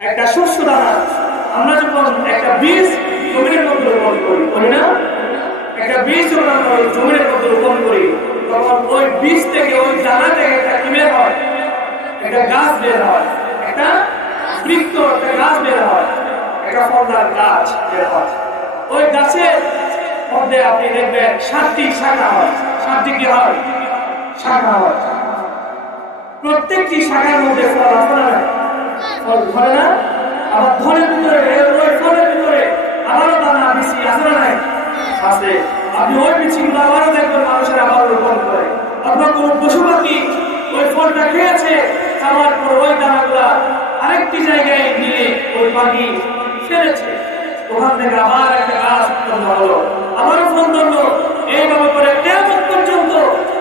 একটা শস্য দানা আমরা যখন একটা বীজ জমির মধ্যে রোপণ করি না, একটা বীজ যখন আমরা জমির মধ্যে রোপণ করি তখন ওই বীজ থেকে ওই দানা থেকে একটা কি বের হয়, একটা গাছ বের হয়, একটা বৃক্ষ, একটা গাছ বের হয়, একটা ফলদার গাছ বের হয়। ওই গাছের মধ্যে আপনি দেখবেন 7টি শাখা হয়। 7টি কি হয়? শাখা হয়। প্রত্যেকটি শাখার মধ্যে ফল আছে না? ফল ধরে না? আবার ধরে ভিতরে ওই ফলের ভিতরে আবারও দানা বিচি আছে না? আছে। আপনি ওই বিচিগুলো আবারও দেখবেন মানুষের আবার রোপণ করে, অথবা কোনো পশু পাখি ওই ফলটা খেয়েছে, খাওয়ার পর ওই দানাগুলা আরেকটি জায়গায় নিয়ে ওই পাখি ফেলেছে, ওখান থেকে আবার একটা গাছ উৎপন্ন হলো, আবারও ফল ধরলো। এইভাবে করে কিয়ামত পর্যন্ত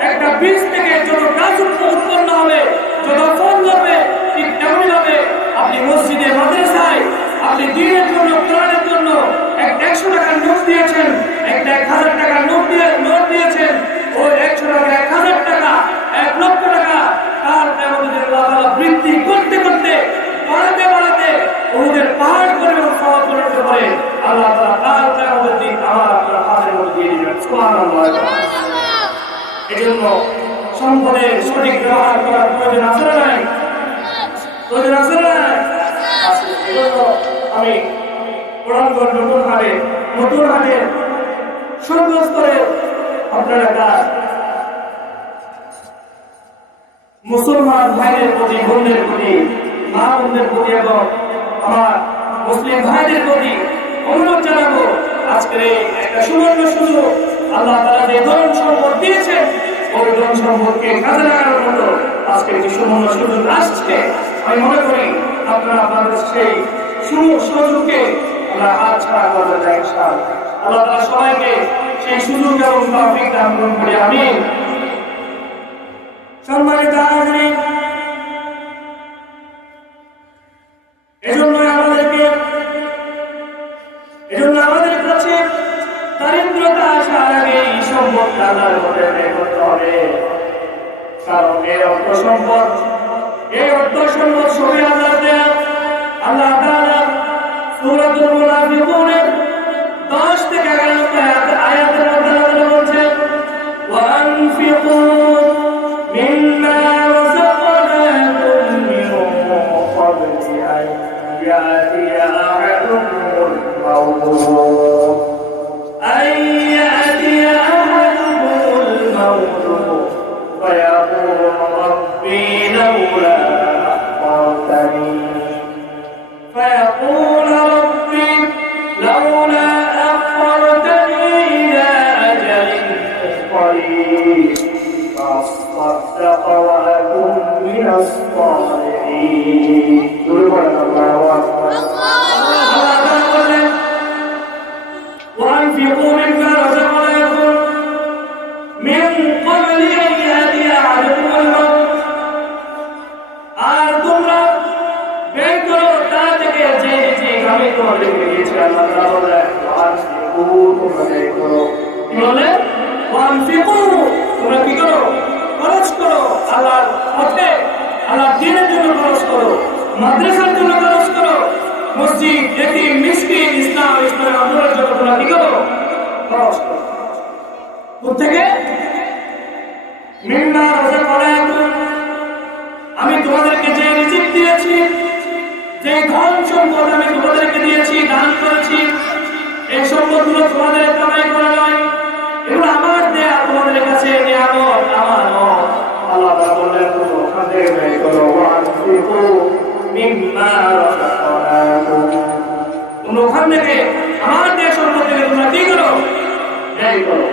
একটা বীজ থেকে যত গাছ উৎপন্ন হবে, যত ফল ধরবে, ঠিক তেমনি ভাবে আপনি মসজিদে মাদ্রাসায় আপনি দিনের জন্য, কোরআনের জন্য 100 টাকার নোট দিয়েছেন, একটা 1000 টাকার নোট দিয়েছেন, ওই 100 টাকা, 1000 টাকা, 1 লক্ষ টাকা তার কিয়ামতের আল্লাহ তাআলা বৃদ্ধি করতে করতে বাড়াতে বাড়াতে ওদের পাহাড় করে সওয়াব করতে পারে। আল্লাহ তাআলা তার কিয়ামতের দিন আমার আপনার হাতের মধ্যে দিয়ে দিবেন। সুবহানাল্লাহ। এজন্য সম্পদের সঠিক ব্যবহার করার প্রয়োজন আছে না নাই? প্রয়োজন আছে না নাই? আছে। এজন্য আমি কোরআনগঞ্জ নতুন হাটে সর্বস্তরে আপনার একটা মুসলমান ভাইদের প্রতি, বোনদের প্রতি, মা বোনদের প্রতি এবং আমার মুসলিম ভাইদের প্রতি অনুরোধ জানাবো, আজকের এই একটা সুবর্ণ সুযোগ আল্লাহ তাআলা যে ধন সম্পদ দিয়েছেন, ওই ধন সম্পদকে কাজে লাগানোর মতো আজকে যে সুবর্ণ সুযোগ আসছে, আমি মনে করি আপনারা আপনাদের সেই সুযোগকে আমরা হাতছাড়া করবেন না ইনশাআল্লাহ। আল্লাহ তাআলা সবাইকে সেই সুযোগ এবং তৌফিক দান করুন বলে আমিন। সম্মানিত হাজিরিন, এজন্য আমাদের কাছে দারিদ্রতা আসার আগে এই সম্পদ আল্লাহর ঘরে ব্যয় করতে হবে। কারণ এই অর্থ সম্পদ সবই আল্লাহ দেয়া। আল্লাহ তাআলা সূরাতুল মুনাফিকুনের 10 থেকে 11 আয়াতের মধ্যে আল্লাহ বলছেন, ওয়া আনফিকু মিম্মা রাযাকনাকুম মিন ক্বাবলি আন ইয়াতিয়া আহাদুকুমুল মাউত فيقول ربي لولا أخرتني إلى أجل قريب فأصدق وأكن من الصالحين. الله أكبر. وأنفقوا مما رزقناكم من قبل أن يأتي أحدكم الموت. আর তোমরা ব্যয় করো তা থেকে যে আমি তোমাদেরকে দিয়েছি। আল্লাহ তাআলা বলেন, ওয়ানফিকু, তোমরা ব্যয় করো। কি বলে? ওয়ানফিকু, তোমরা কি করো? খরচ করো আল্লাহর পথে, আল্লাহর দ্বীনের জন্য খরচ করো, মাদ্রাসার জন্য খরচ করো, মসজিদ, ইতিম, মিসকিন, ইসলামের আন্দোলনের জন্য তোমরা কি করো? খরচ করো। কোত্থেকে? মিম্মা রাযাকনাকুম, আমি তোমাদেরকে যে রিজিক দিয়েছি, যে ধন সম্পদ আমি তোমাদেরকে দিয়েছি, দান করেছি, এই সম্পদগুলো তোমাদের কামাই করা নয়, এগুলো আমার দেয়া, তোমাদের কাছে নিয়ামত, আমানত। আল্লাহ তাআলা বললেন, তোমরা ওখান থেকে ব্যয় করো। ওয়ানফিকু মিম্মা রাযাকনাকুম, তোমরা ওখান থেকে আমার দেয়া সম্পদ থেকে তোমরা কি করো? ব্যয় করো।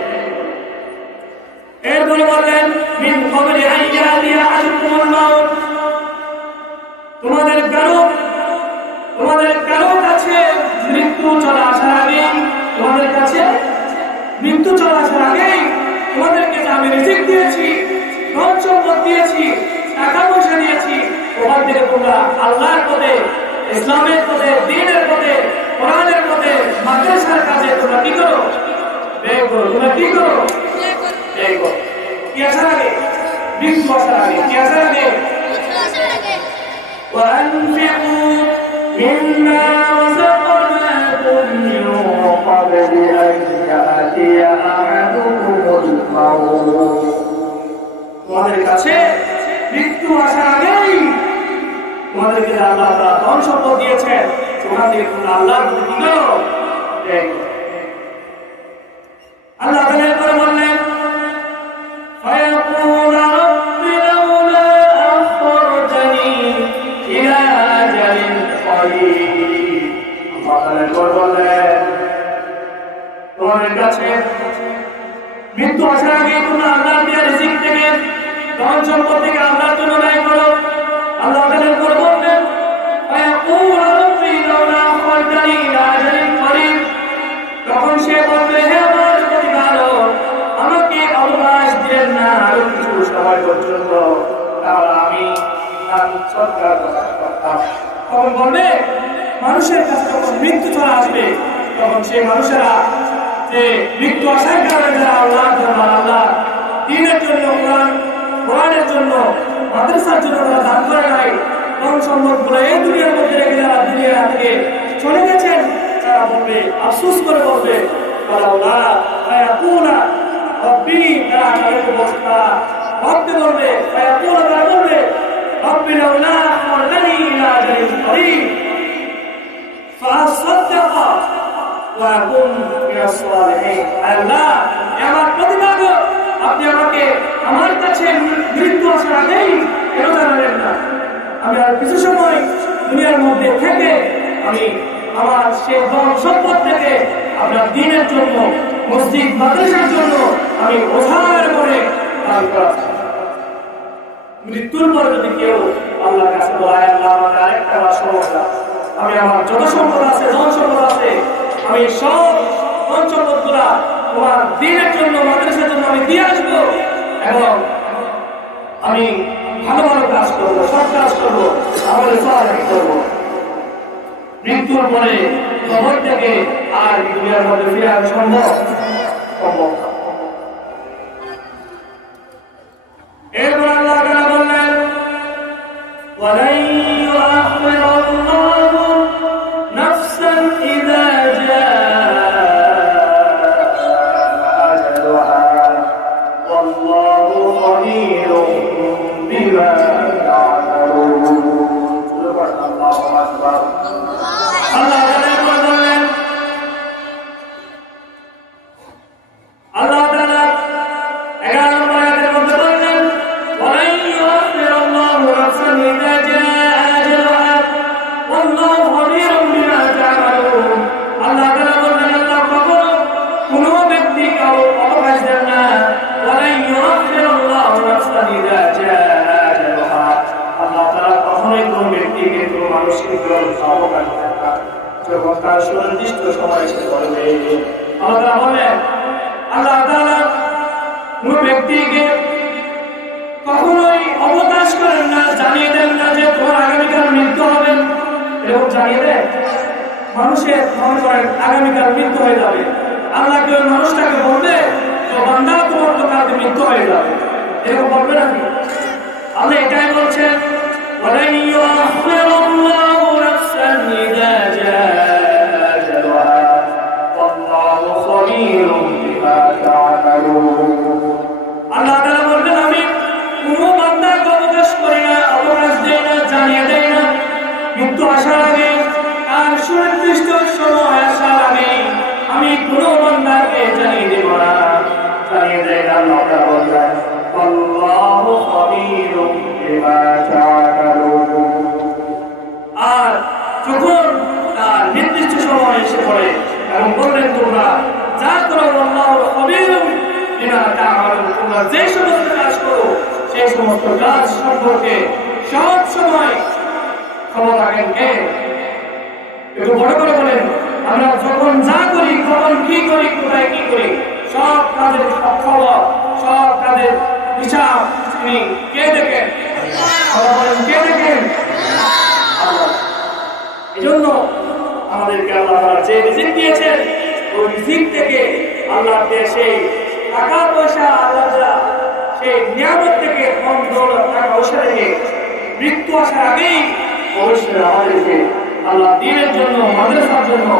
এরপরে বললেন, মিন ক্বাবলি আন ইয়াতিয়া আহাদুকুমুল মাউত, তোমাদের কারো কাছে মৃত্যু চলে আসার আগেই, তোমাদের কাছে মৃত্যু চলে আসার আগেই তোমাদেরকে আমি রিজিক দিয়েছি, ধন সম্পদ দিয়েছি, টাকা পয়সা দিয়েছি, ওখান থেকে তোমরা আল্লাহর পথে, ইসলামের পথে, দ্বীনের পথে, কোরআনের পথে, মাদ্রাসার কাজে তোমরা কি করো? ব্যয় করো। তোমরা কি করো? ব্যয় করো। কি আসার আগে? মৃত্যু আসার আগে। কি আসার আগে? وأنفقوا إنا رزقناكم من قبل أن يأتي أحدكم الموت তোমাদের কাছে মৃত্যু আসার আগেই তোমাদেরকে আল্লাহ তাআলা ধন সম্পদ দিয়েছেন, সেখান থেকে তোমরা আল্লাহর প্রতি কি করো? আল্লাহ তাআলা করে বললেন فيقول رب لولا أخرتني إلى أجل قريب আল্লাহ তাআলা করে বললেন তোমাদের কাছে মৃত্যু আসার আগে তোমরা আল্লাহর দেওয়া রিজিক থেকে ধন সম্পদ থেকে আল্লাহর জন্য ব্যয় করো। আল্লাহ তাআলা করে বললেন فيقول رب لولا أخرتني إلى أجل قريب তখন সে বলবে হে আমার প্রতিপালক আমাকে অবকাশ দিলেন না আরো কিছু সময় পর্যন্ত, তাহলে আমি সৎকার করতাম। তখন বলবে মানুষের কাছে যখন মৃত্যু চলে আসবে তখন সেই মানুষেরা যে মৃত্যু আসার কারণে যারা আল্লাহর জন্য আল্লাহ দ্বীনের জন্য কোরআনের জন্য মাদ্রাসার জন্য তারা দান করে নাই, ধন সম্পদ গুলো এই দুনিয়ার মধ্যে রেখে যারা দুনিয়া থেকে চলে গেছেন তারা বলবে আফসোস করে বলবে আল্লাহ ফায়াকুনা রব্বি তারা তাদেরকে বলছে তারা ভাবতে বলবে ফায়াকুনা তারা বলবে রব্বি লাউলা আখরতানি ইলা আজালিন করিব ফাআসাদদাকা ওয়া আকুন মিনাস সালিহিন। আল্লাহ আমার প্রতিপালক আপনি আমাকে আমার কাছে মৃত্যু আসার আগেই কেন জানালেন না? আমি আর কিছু সময় দুনিয়ার মধ্যে থেকে আমি আমার সেই ধন সম্পদ থেকে আপনার দ্বীনের জন্য মসজিদ মাদ্রাসার জন্য আমি ওঝার করে দান করা। মৃত্যুর পর যদি কেউ আল্লাহর কাছে বলে আল্লাহ আমাকে আরেকটা সমস্যা, আমি আমার যত সম্পদ আছে ধন সম্পদ আছে আমি সব ধন সম্পদ গুলা তোমার দ্বীনের জন্য মাদ্রাসার জন্য আমি দিয়ে আসবো এবং আমি ভালো ভালো কাজ করবো, সব কাজ করবো, আমার সাহায্য করবো। মৃত্যুর পরে কবর থেকে আর দুনিয়ার মধ্যে ফিরে আসা সম্ভব? এরপর আল্লাহ তাআলা বললেন ওয়ালাই ইউআখিরুল্লাহু নাফসান ইযা জাআ আজালুহা ওয়াল্লাহু খাবীরুম বিমা তা'মালুন। সুবহানাল্লাহু আকবার। আল্লাহ তাআলা বলেন আল্লাহ তাআলা 11 নম্বর আয়াতের মধ্যে বলেন ওয়ালাই ইউআখিরুল্লাহু নাফসান ইযা জাআ আজালুহা ওয়াল্লাহু খাবীরুম বিমা তা'মালুন। আল্লাহ তাআলা বলেন আল্লাহ কখনো কোনো ব্যক্তিকে অবকাশ দেন না। ওয়ালাই ইউআখিরুল্লাহু নাফসান ইযা জাআ আজালুহা আল্লাহ তাআলা কখনোই কোনো ব্যক্তিকে কোনো মানুষকে অবকাশ দেন না যখন তার সুনির্দিষ্ট সময় এসে পড়বে। আল্লাহ বলেন আল্লাহ তাআলা কোন ব্যক্তিকে কখনোই অবকাশ করেন না, জানিয়ে দেন না যে তোমার আগামীকাল মৃত্যু হবে। এরকম জানিয়ে দেন মানুষের মনে করেন আগামীকাল মৃত্যু হয়ে যাবে, আল্লাহ কেউ মানুষটাকে বলবে তো বান্দা তোমার তো কালকে মৃত্যু হয়ে যাবে, এরকম বলবে নাকি? আল্লাহ এটাই বলছেন ওয়ালাই ইউআখিরুল্লাহু নাফসান ইযা জাআ আজালুহা ওয়াল্লাহু খাবীরুম বিমা তা'মালুন। আল্লাহ তাআলা বলবেন আমি কোনো বান্দাকে অবকাশ করি না, অবকাশ দেই না, জানিয়ে দেই না মৃত্যু আসার আগে আর সুনির্দিষ্ট সময় আসার আগে আমি কোনো বান্দাকে জানিয়ে দেব না, জানিয়ে দেই না। আল্লাহ তাআলা বললেন আল্লাহু খাবীরুম বিমা তা'মালুন। আর যখন তার নির্দিষ্ট সময় এসে পড়ে এবং বললেন তোমরা যা করো আল্লাহু খাবীরুম বিমা তা'মালুন, তোমরা যে সমস্ত কাজ করো সেই সমস্ত কাজ সম্পর্কে সব সময় খবর রাখেন কে? একটু বড় করে বলেন আমরা যখন যা করি কখন কি করি কোথায় কি করি সব কাজের সব খবর সব কাজের হিসাব তিনি কে দেখেন? বলেন কে দেখেন? আল্লাহ। এজন্য আমাদেরকে আল্লাহ যে রিজিক দিয়েছেন ওই রিজিক থেকে আল্লাহ সেই টাকা পয়সা আল্লাহ সেই নিয়ামত থেকে কম দৌলত টাকা পয়সা থেকে মৃত্যু আসার আগেই অবশ্যই আমাদেরকে আল্লাহ দ্বীনের জন্য, মাদ্রাসার জন্য